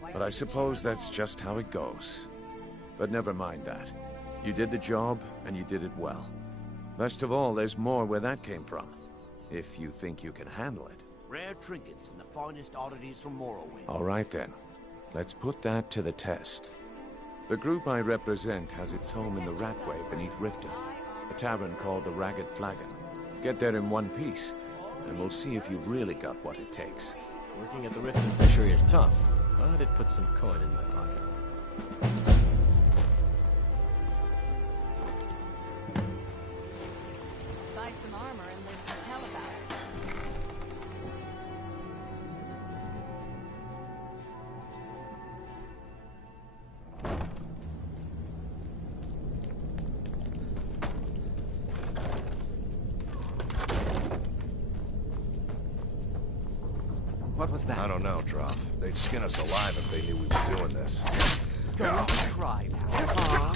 But I suppose that's just how it goes. But never mind that. You did the job, and you did it well. Best of all, there's more where that came from. If you think you can handle it. Rare trinkets and the finest oddities from Morrowind. All right then. Let's put that to the test. The group I represent has its home in the Ratway beneath Riften, a tavern called the Ragged Flagon. Get there in one piece, and we'll see if you've really got what it takes. Working at the Riften fishery is tough, but it puts some coin in my pocket. Buy some armor and live to tell about it. What was that? I don't know, Droff. They'd skin us alive if they knew we were doing this. Don't try that, huh?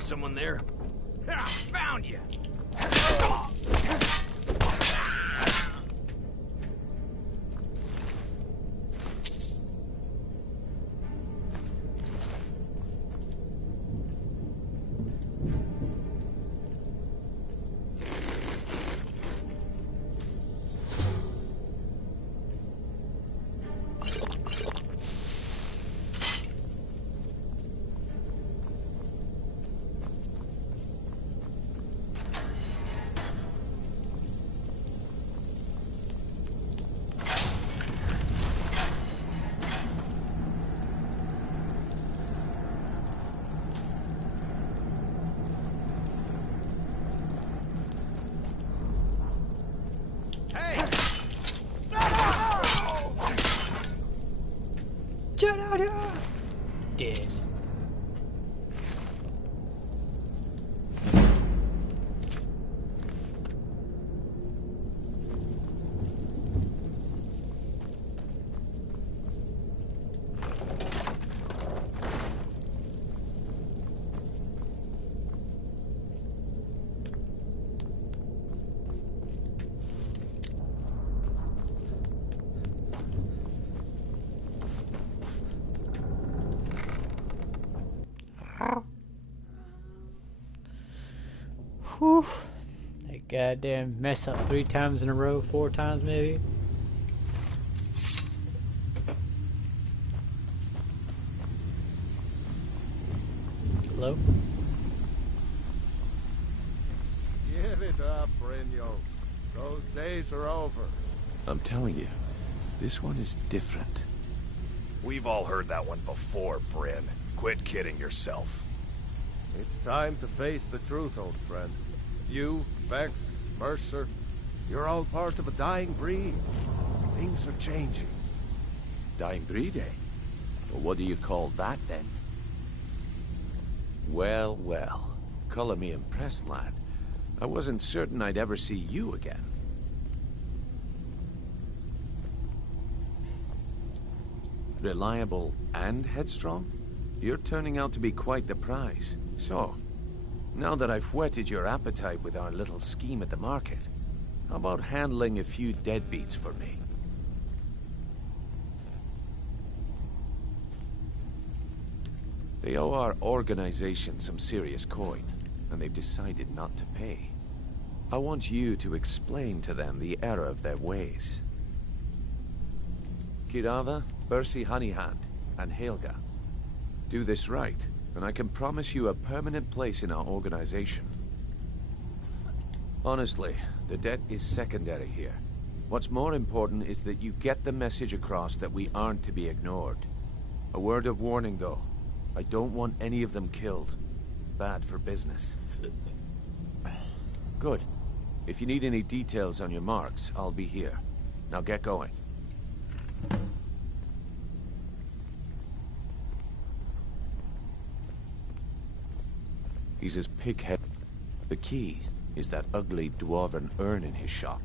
Someone there? Ah, found you! Get out here! Dead. Whew. That goddamn mess up 3 times in a row, 4 times maybe. Hello? Give it up, Brynjo. Those days are over. I'm telling you, this one is different. We've all heard that one before, Bryn. Quit kidding yourself. It's time to face the truth, old friend. You, Vex, Mercer, you're all part of a dying breed. Things are changing. Dying breed, eh? Well, what do you call that, then? Well, well. Color me impressed, lad. I wasn't certain I'd ever see you again. Reliable and headstrong? You're turning out to be quite the prize. So, now that I've whetted your appetite with our little scheme at the market, how about handling a few deadbeats for me? They owe our organization some serious coin. and they've decided not to pay. I want you to explain to them the error of their ways. Kirava, Bersi Honeyhand, and Helga. Do this right, and I can promise you a permanent place in our organization. Honestly, the debt is secondary here. What's more important is that you get the message across that we aren't to be ignored. A word of warning, though. I don't want any of them killed. Bad for business. Good. If you need any details on your marks, I'll be here. Now get going. He's as pig-headed. The key is that ugly dwarven urn in his shop.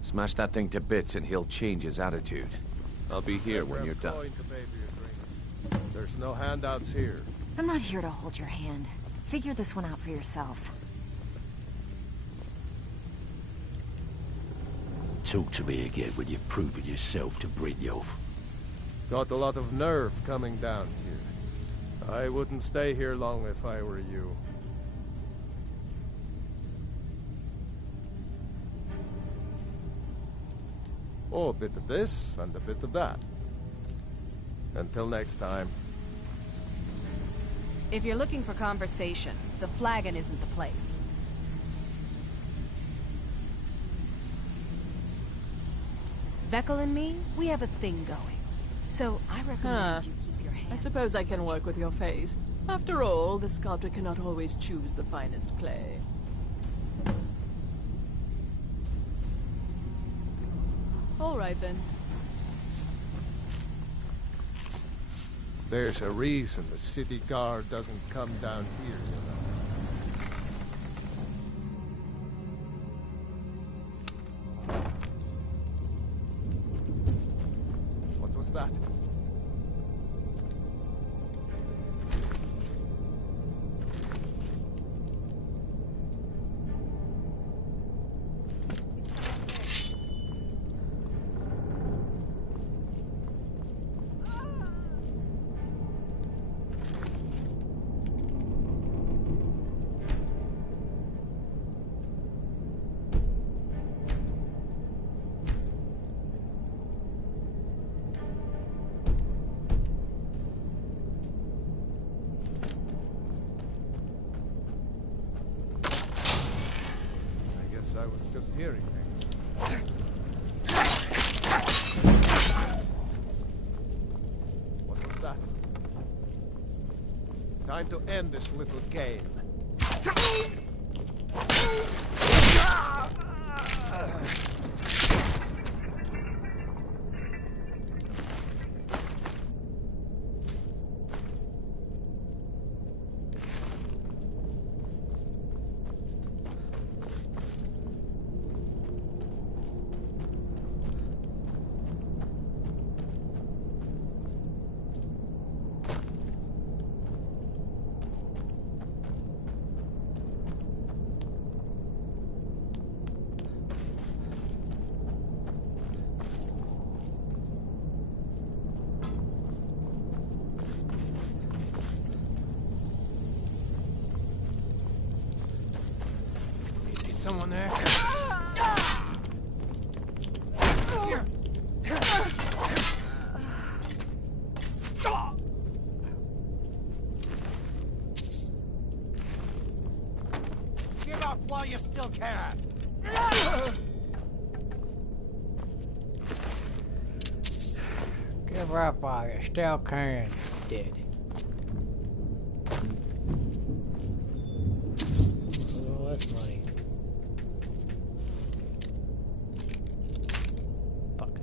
Smash that thing to bits and he'll change his attitude. I'll be here when you're done. There's no handouts here. I'm not here to hold your hand. Figure this one out for yourself. Talk to me again when you've proven yourself to Brynjolf. Got a lot of nerve coming down here. I wouldn't stay here long if I were you. Oh, a bit of this and a bit of that. Until next time. If you're looking for conversation, the flagon isn't the place. Vekel and me, we have a thing going. So I recommend you keep your hands... I suppose I can work with your face. After all, the sculptor cannot always choose the finest clay. All right, then. There's a reason the city guard doesn't come down here, you know. What was that? I was just hearing things. What was that? Time to end this little game. Someone there? Give up while you still can. Give up while you still can, dead. Oh, that's money. Fuck.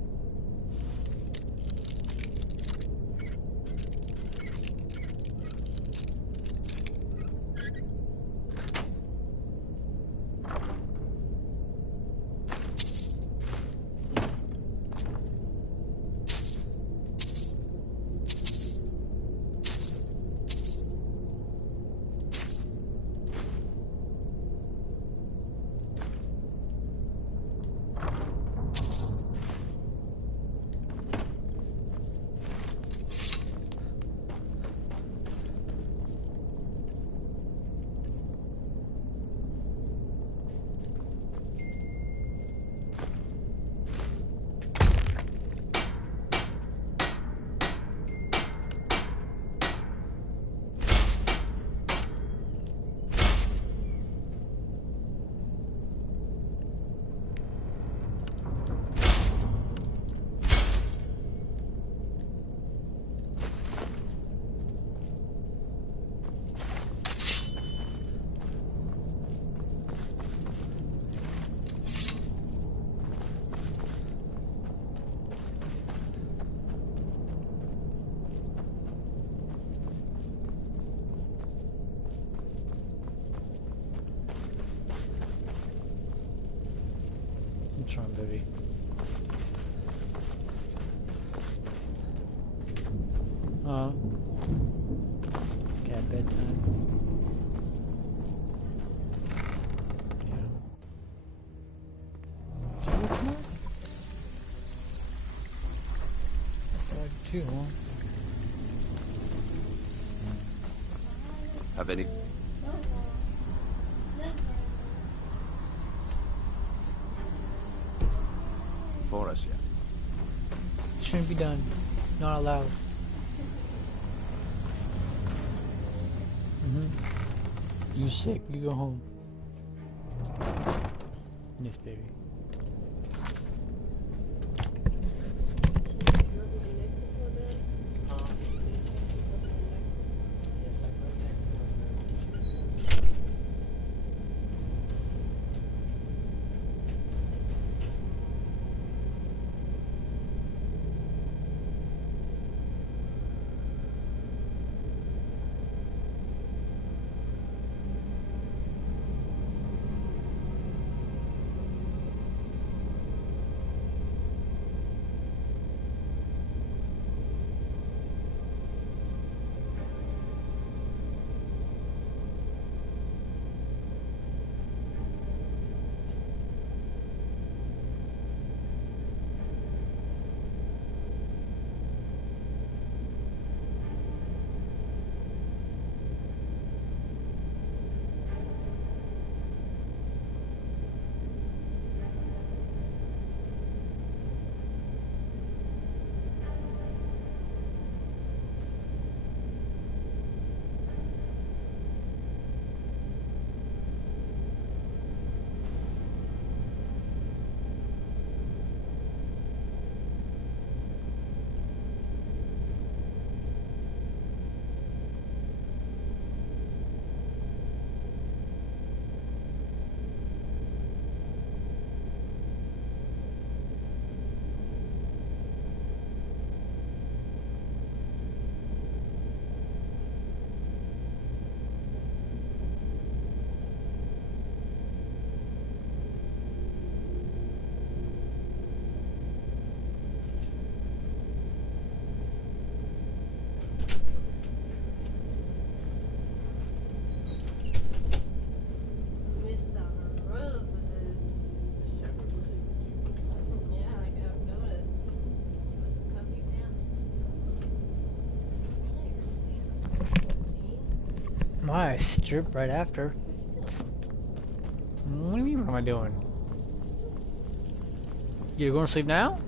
What's wrong, baby? Got bedtime. Yeah. Too long. Have any... For us yet. Shouldn't be done. Not allowed. You sick, you go home. Yes, baby. Why? I strip right after. What do you mean, what am I doing? You're going to sleep now?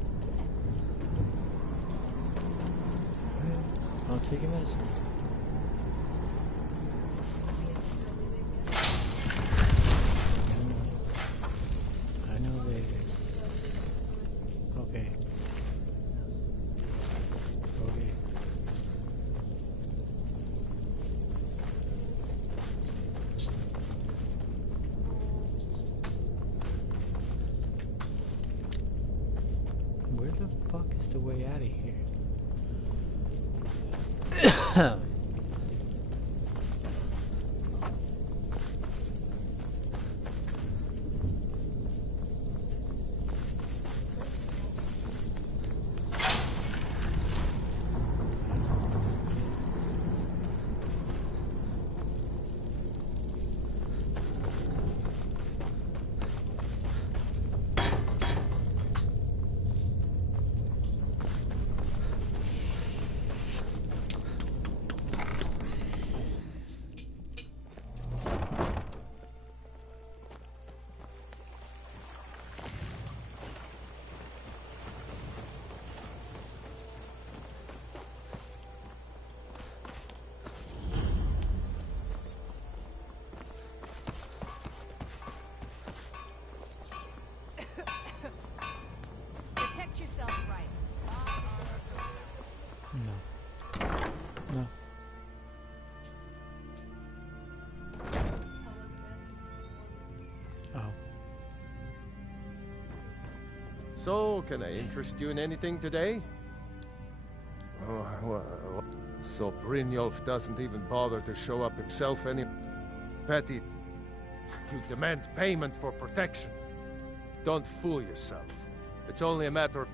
I'll take your medicine. I know, baby. Okay. Okay. Where the fuck is the way out of here? Protect yourself right. No. No. Oh. So, can I interest you in anything today? Oh, well, so Brynjolf doesn't even bother to show up himself any... Petty, you demand payment for protection. Don't fool yourself. It's only a matter of...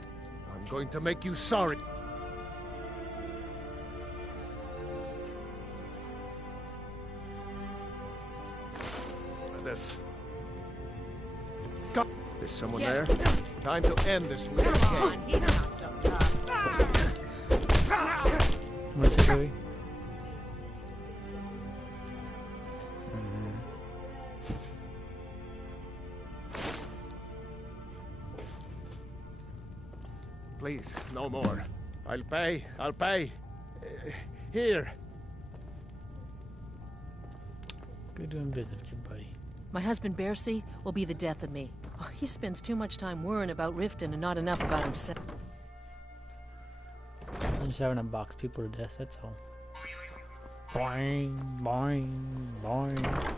I'm going to make you sorry. This. Go. Is someone there? Time to end this little game. He's not so tough. What's it doing? Please, no more. I'll pay. Here. Good doing business, with you, buddy. My husband, Bercy, will be the death of me. Oh, he spends too much time worrying about Riften and not enough about himself. I'm just having to box people to death, that's all. Boing, boing, boing.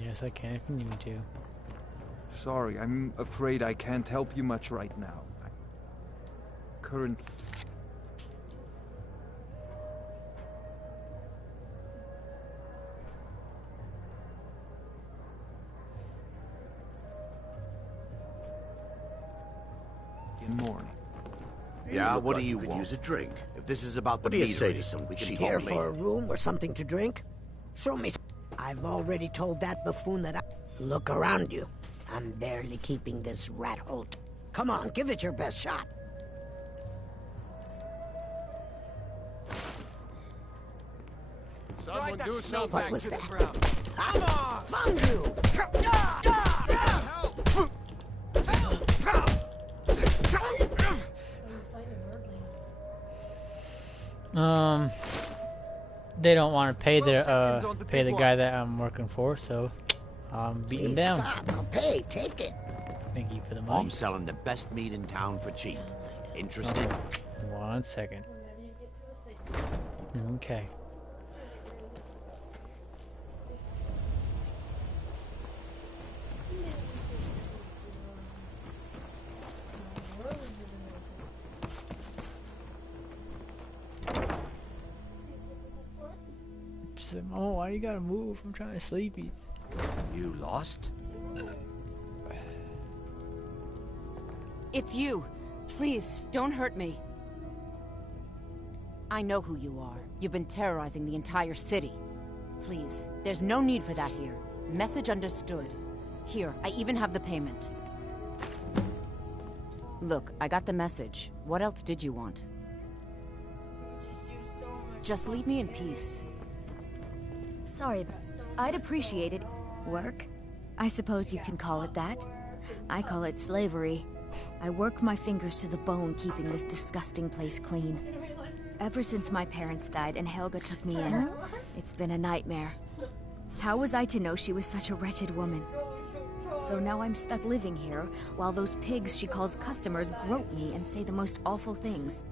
Yes, I can if you need me to. Sorry, I'm afraid I can't help you much right now. Current... morning. Yeah, what do you want? Use a drink. If this is about the What do you meter say or to something, we can She talk here later. for a room or something to drink? Show me. I've already told that buffoon that I... Look around you. I'm barely keeping this rat hole. Come on, give it your best shot. Someone do something. What was that? Come on! Found you! They don't want to pay their pay the guy that I'm working for, so I'm beating Please down. stop. I'll pay. Take it. Thank you for the money. I'm selling the best meat in town for cheap. Interested? 1 second. Okay. Oh, why you gotta move? I'm trying to sleep. You lost? It's you. Please, don't hurt me. I know who you are. You've been terrorizing the entire city. Please, there's no need for that here. Message understood. Here, I even have the payment. Look, I got the message. What else did you want? Just leave me in peace. Sorry, I'd appreciate it. Work? I suppose you can call it that. I call it slavery. I work my fingers to the bone keeping this disgusting place clean. Ever since my parents died and Helga took me in, it's been a nightmare. How was I to know she was such a wretched woman? So now I'm stuck living here, while those pigs she calls customers grope me and say the most awful things.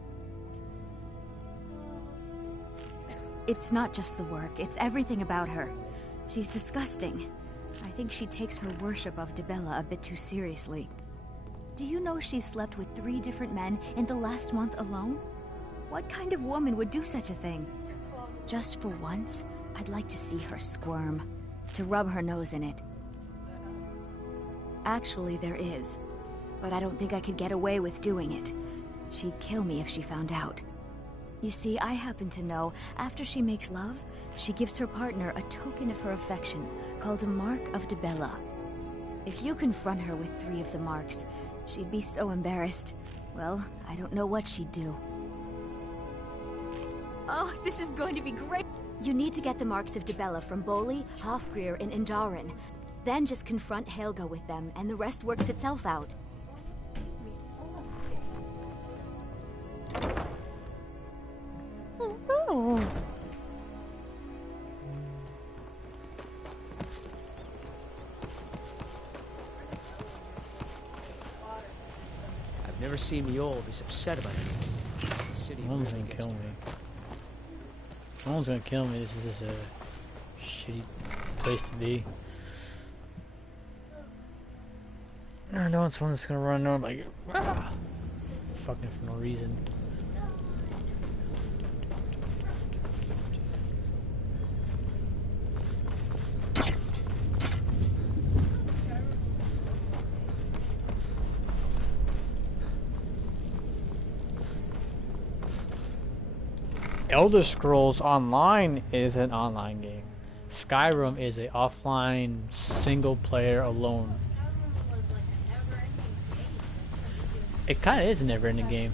It's not just the work, it's everything about her. She's disgusting. I think she takes her worship of Dibella a bit too seriously. Do you know she slept with 3 different men in the last month alone? What kind of woman would do such a thing? Just for once, I'd like to see her squirm, to rub her nose in it. Actually, there is, but I don't think I could get away with doing it. She'd kill me if she found out. You see, I happen to know, after she makes love, she gives her partner a token of her affection, called a Mark of Dibella. If you confront her with 3 of the marks, she'd be so embarrassed. Well, I don't know what she'd do. Oh, this is going to be great! You need to get the marks of Dibella from Boli, Hofgrir, and Indaren. Then just confront Helga with them, and the rest works itself out. I've never seen Miol this upset about anything. The city Someone's really gonna gets kill to me. Someone's gonna kill me. This is just a shitty place to be. I know someone's gonna run over like fucking for no reason. Elder Scrolls Online is an online game. Skyrim is a offline, single player alone. It kind of is a never-ending game.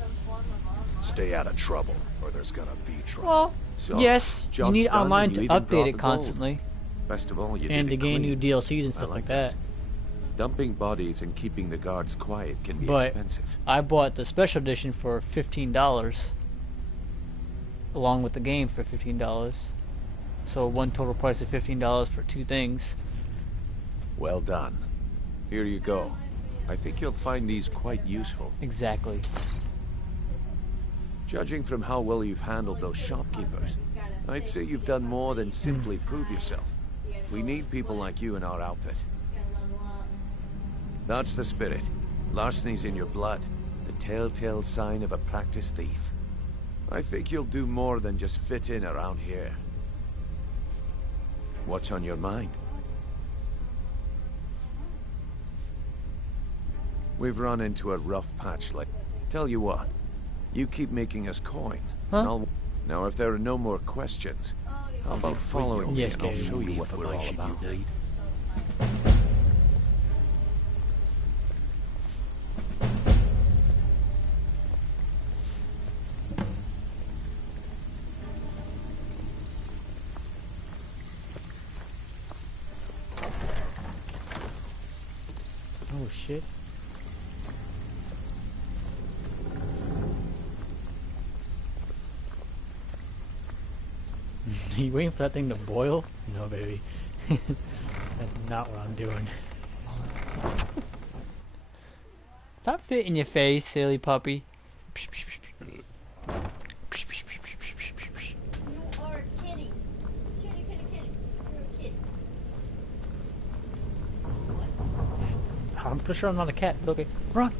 Stay out of trouble, or there's gonna be trouble. Well, So, yes, you job's need done online and to you even update brought it the gold. constantly. Best of all, you And did to it gain new clean. DLCs and I stuff like that. that. Dumping bodies and keeping the guards quiet can be But expensive. I bought the special edition for $15, along with the game for $15. So one total price of $15 for two things. Well done. Here you go. I think you'll find these quite useful. Exactly. Judging from how well you've handled those shopkeepers, I'd say you've done more than simply prove yourself. We need people like you in our outfit. That's the spirit. Larceny's in your blood. The telltale sign of a practiced thief. I think you'll do more than just fit in around here. What's on your mind? We've run into a rough patch lately. Tell you what, you keep making us coin. Huh? Now, if there are no more questions, how about following me Yes, and I'll Gabe. show you what we're all about. Oh shit. You waiting for that thing to boil? No, baby. That's not what I'm doing. Stop fitting your face, silly puppy. I'm pretty sure I'm not a cat, but okay. Run!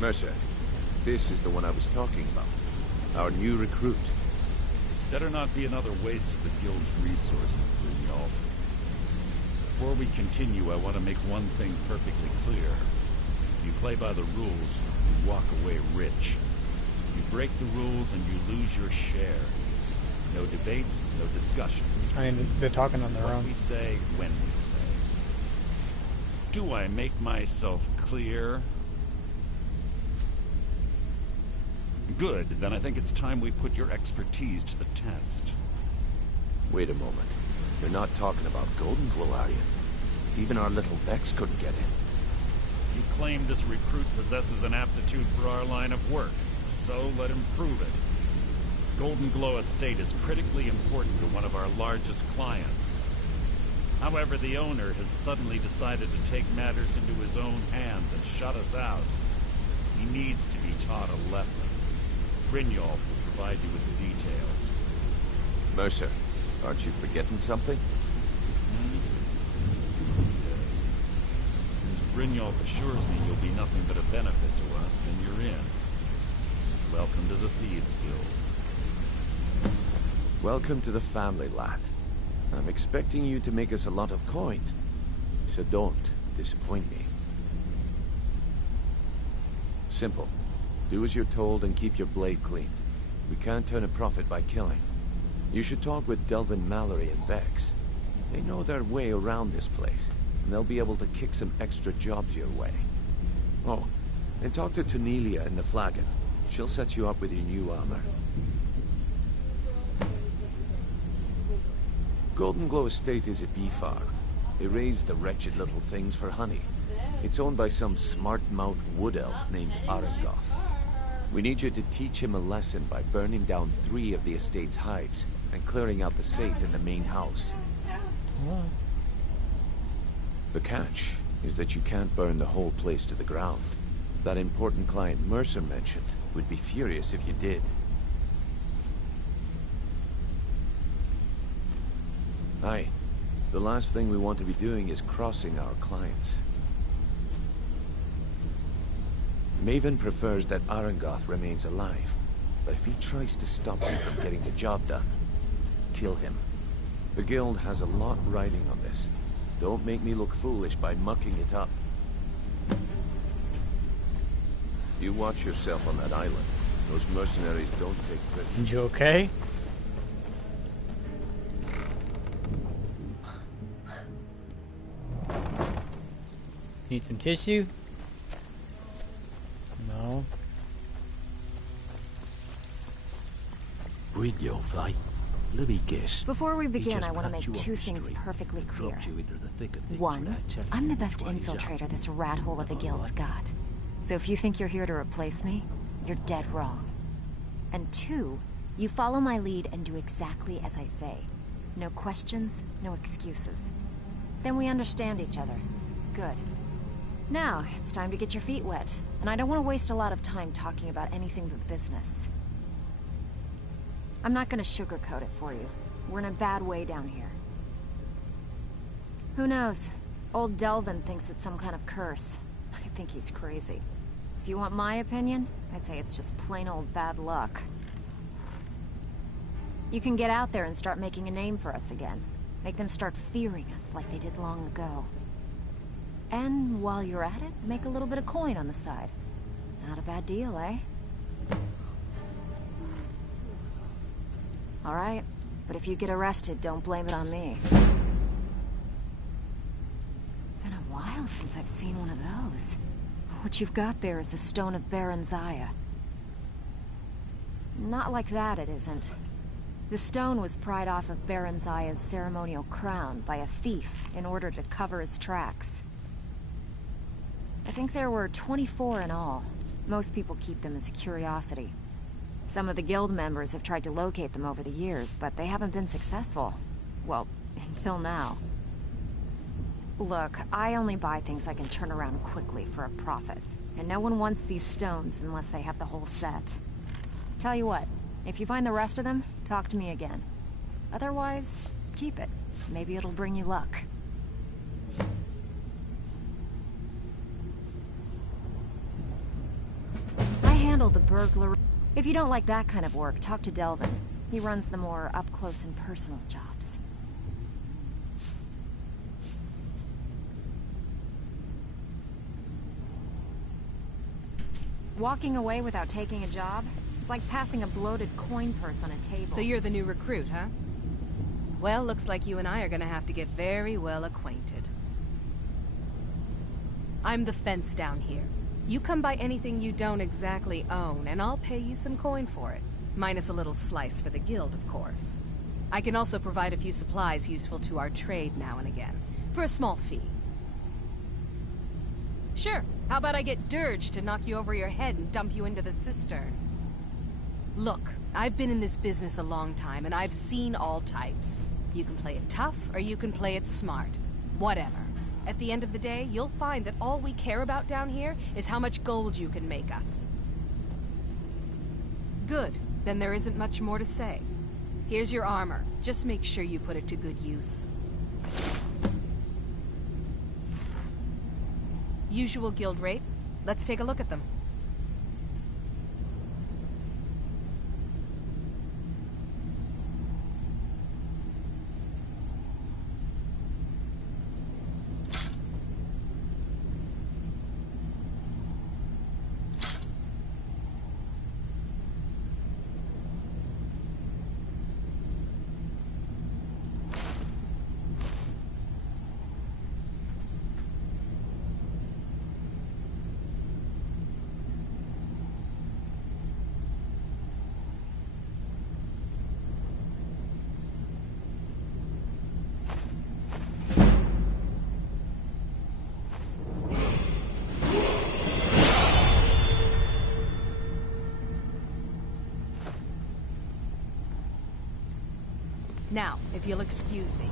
Mercer, this is the one I was talking about. Our new recruit. This better not be another waste of the guild's resources, Brynjolf. Before we continue, I want to make one thing perfectly clear. If you play by the rules, you walk away rich. You break the rules and you lose your share. No debates, no discussions. I mean, they're talking on their What own. we say, when we say. Do I make myself clear? Good, then I think it's time we put your expertise to the test. Wait a moment. You're not talking about Golden Glow, are you? Even our little Vex couldn't get in. You claim this recruit possesses an aptitude for our line of work, so let him prove it. Golden Glow Estate is critically important to one of our largest clients. However, the owner has suddenly decided to take matters into his own hands and shut us out. He needs to be taught a lesson. Brynjolf will provide you with the details. Mercer, aren't you forgetting something? Since Brynjolf assures me you'll be nothing but a benefit to us, then you're in. Welcome to the Thieves Guild. Welcome to the family, lad. I'm expecting you to make us a lot of coin. So don't disappoint me. Simple. Do as you're told and keep your blade clean. We can't turn a profit by killing. You should talk with Delvin Mallory and Vex. They know their way around this place, and they'll be able to kick some extra jobs your way. Oh, and talk to Tonelia in the Flagon. She'll set you up with your new armor. Golden Glow Estate is a bee farm. They raise the wretched little things for honey. It's owned by some smart-mouthed wood elf named Arangoth. We need you to teach him a lesson by burning down 3 of the estate's hives and clearing out the safe in the main house. The catch is that you can't burn the whole place to the ground. That important client Mercer mentioned would be furious if you did. Aye. The last thing we want to be doing is crossing our clients. Maven prefers that Arangoth remains alive, But if he tries to stop me from getting the job done, kill him. The guild has a lot riding on this. Don't make me look foolish by mucking it up. You watch yourself on that island. Those mercenaries don't take prisoners. You okay? Need some tissue? No. Read your fate. Let me guess. Before we begin, just I want to punched make you off two the things street perfectly and clear. dropped you into the thick of things One, without telling I'm you the best which way he's up. infiltrator this rat hole of a guild's got. So if you think you're here to replace me, you're dead wrong. And two, you follow my lead and do exactly as I say. No questions, no excuses. Then we understand each other. Good. Now, it's time to get your feet wet. And I don't want to waste a lot of time talking about anything but business. I'm not gonna sugarcoat it for you. We're in a bad way down here. Who knows? Old Delvin thinks it's some kind of curse. I think he's crazy. If you want my opinion, I'd say it's just plain old bad luck. You can get out there and start making a name for us again. Make them start fearing us like they did long ago. And while you're at it, make a little bit of coin on the side. Not a bad deal, eh? Alright, but if you get arrested, don't blame it on me. Been a while since I've seen one of those. What you've got there is a stone of Baron Zaya. Not like that, it isn't. The stone was pried off of Baron Zaya's ceremonial crown by a thief in order to cover his tracks. I think there were 24 in all. Most people keep them as a curiosity. Some of the guild members have tried to locate them over the years, but they haven't been successful. Well, until now. Look, I only buy things I can turn around quickly for a profit. And no one wants these stones unless they have the whole set. Tell you what, if you find the rest of them, talk to me again. Otherwise, keep it. Maybe it'll bring you luck. I handle the burglary. If you don't like that kind of work, talk to Delvin. He runs the more up-close and personal jobs. Walking away without taking a job? It's like passing a bloated coin purse on a table. So you're the new recruit, huh? Well, looks like you and I are gonna have to get very well acquainted. I'm the fence down here. You come by anything you don't exactly own, and I'll pay you some coin for it. Minus a little slice for the guild, of course. I can also provide a few supplies useful to our trade now and again, for a small fee. Sure, how about I get Dirge to knock you over your head and dump you into the cistern? Look, I've been in this business a long time, and I've seen all types. You can play it tough, or you can play it smart. Whatever. At the end of the day, you'll find that all we care about down here is how much gold you can make us. Good. Then there isn't much more to say. Here's your armor. Just make sure you put it to good use. Usual guild rate. Let's take a look at them. Now, if you'll excuse me.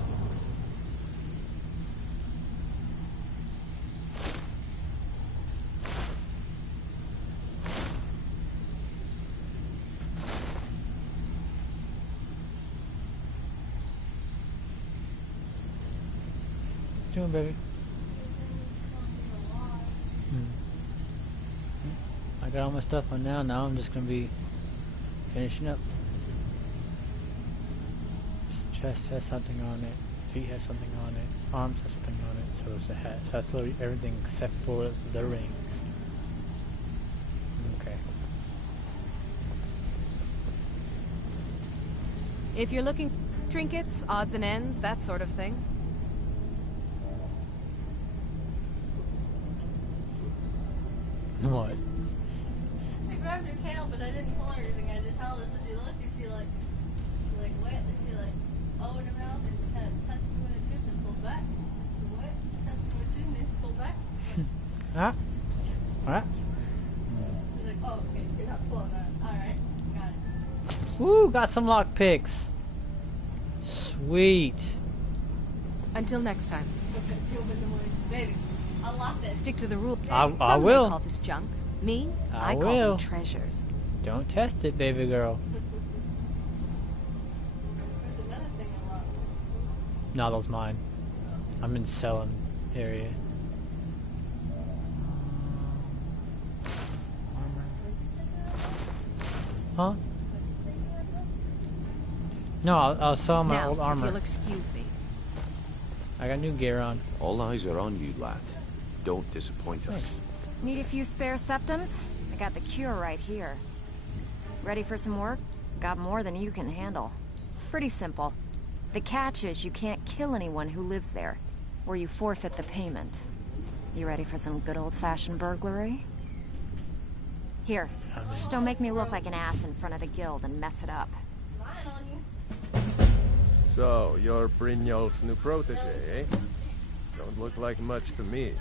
Doing, baby? I got all my stuff on now. Now I'm just gonna be finishing up. Chest has something on it. Feet has something on it. Arms has something on it. So it's a hat. So that's literally everything except for the rings. Okay. If you're looking trinkets, odds and ends, that sort of thing. What? I grabbed her tail, but I didn't pull her or anything. I just held it so she looked and she like wet and she like opened her mouth and kind of touched me with a tooth and pulled back. She wet, touched me with a tooth and then she pulled back. Ah. Alright. She's like, oh, okay, you're not pulling that. Alright, got it. Woo, got some lock picks. Sweet. Until next time. Okay, she opened the morning. Baby, unlock this. Stick to the rule. I Some will. may call this junk. Me, I call will. them treasures. Don't test it, baby girl. There's another thing unlocked. No, those mine. I'm in selling area. Huh? No, I was selling my Now, old if armor. you'll excuse me. I got new gear on. All eyes are on you, lad. Don't disappoint us. Need a few spare septums? I got the cure right here. Ready for some work? Got more than you can handle. Pretty simple. The catch is you can't kill anyone who lives there, or you forfeit the payment. You ready for some good old-fashioned burglary? Here, just don't make me look like an ass in front of the guild and mess it up. So, you're Brynjolf's new protege, eh? Don't look like much to me.